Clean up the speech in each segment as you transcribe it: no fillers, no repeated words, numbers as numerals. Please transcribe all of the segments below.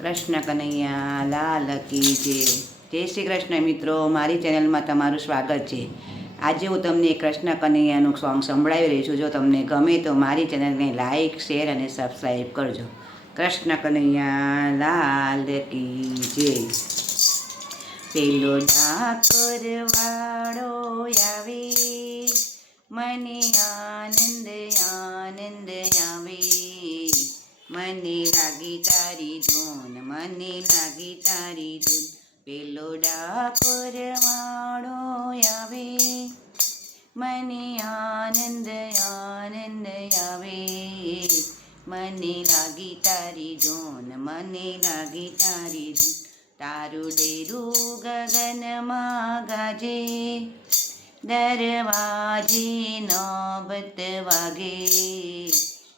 કૃષ્ણ કનૈયા લાલ કી જય શ્રી કૃષ્ણ મિત્રો, મારી ચેનલમાં તમારું સ્વાગત છે. આજે હું તમને કૃષ્ણ કનૈયાનું સોંગ સંભળાવી રહી છું. જો તમને ગમે તો મારી ચેનલને લાઈક, શેર અને સબસ્ક્રાઈબ કરજો. કૃષ્ણ કનૈયા લાલ કી જય. પેલો ડાકોર વાળો આવે, મને આનંદ આનંદ આવે. મને લાગી તારી ધૂન, મને લાગી તારી ધૂન. પેલો ડાકોર વાળો આવે, મને આનંદ આનંદ આવે. મને લાગી તારી ધૂન, મને લાગી તારી ધૂન. તારું ડેરું ગગનમાં ગાજે, દરવાજે નોબત વાગે.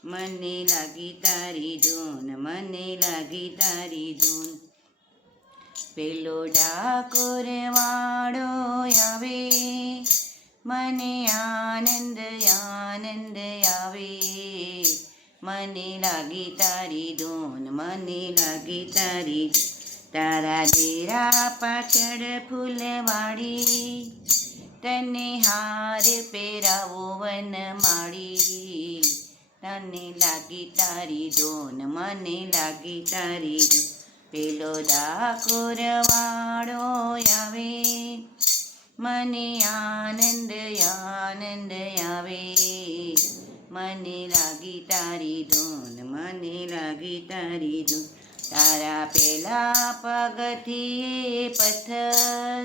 મને લાગી તારી ધૂન, મને લાગી તારી ધૂન. પેલો ડાકોર વાળો આવે, મને આનંદ આનંદ આવે. મને લાગી તારી ધૂન, મને લાગી તારી ધૂન. તારા ડેરા પાછળ ફૂલવાડી, તને હાર પહેરાવો વનમાળી. તને લાગી તારી ધૂન, મને લાગી તારી ધૂન. પેલો ડાકોર વાળો આવે, મને આનંદ આનંદ આવે. મને લાગી તારી ધૂન, મને લાગી તારી ધૂન. તારા પેલા પગથિયે પથ્થર,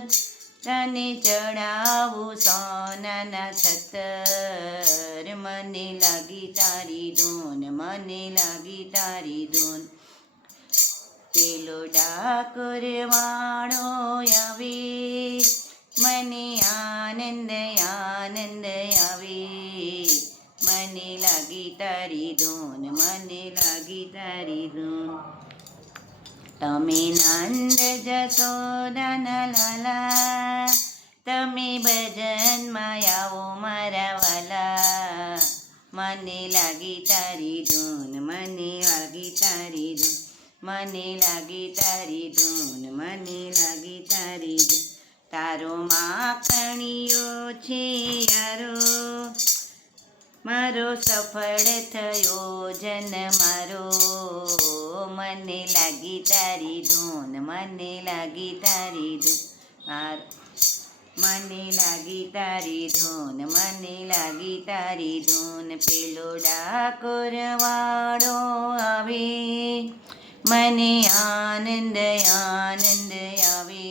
તને ચડાવું સોનાના છત્તર. મને લાગી તારી ધૂન, મને લાગી તારી ધૂન. પેલો ડાકોર વાળો આવે, મને આનંદ આનંદ આવે. મને લાગી તારી ધૂન, મને લાગી તારી ધૂન. તમે નંદ જશોદાના લાલા, તમે ભજનમાં આવો મારા વાલા. મને લાગી તારી ધૂન, મને લાગી તારી ધૂન. મને લાગી તારી ધૂન, મને લાગી તારી ધૂન. તારો માખણીયો છે યારો, મારો સફળ થયો જન મારો. મને લાગી તારી ધૂન, મને લાગી તારી ધૂન. મને લાગી તારી ધૂન, મને લાગી તારી ધૂન. પેલો ડાકોર વાળો આવે, મને આનંદ આનંદ આવે.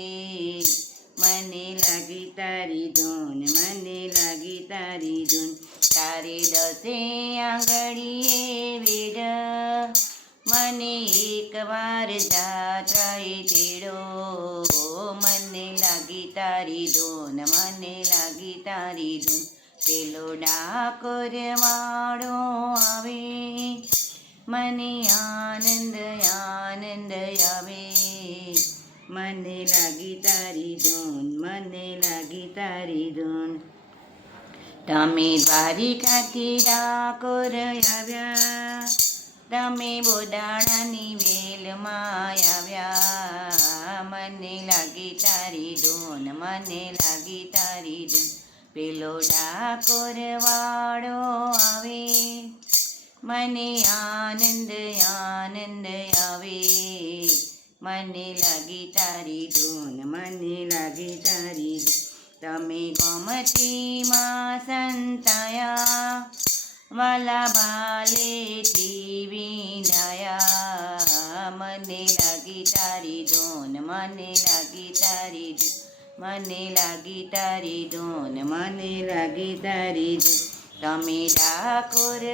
મને લાગી તારી ધૂન, મને લાગી તારી ધૂન. તારે 10 આંગળીએ વેડ, મને એકવાર જાત્રાએ તેડો. મને લાગી તારી ધૂન, મને લાગી તારી ધૂન. પેલો ડાકોર વાળો આવે, મને આનંદ આનંદ આવે. મને લાગી તારી ધૂન, મને લાગી તારી ધૂન. તમે દ્વારિકાથી ડાકોર આવ્યા, તમે બોડાણાની વેલમાં આવ્યા. મને લાગી તારી ધૂન, મને લાગી તારી ધૂન. પેલો ડાકોર વાળો આવે, મને આનંદ આનંદ આવે. મને લાગી તારી ધૂન, મને લાગી તારી ધૂન. તમે ગોમતીમાં સંતાયા, વાલા બાલેથી વિંધાયા. મને લાગી તારી ધૂન, મને લાગી તારી ધૂન. મને લાગી તારી ધૂન, મને લાગી તારી ધૂન. તમે ડાકોર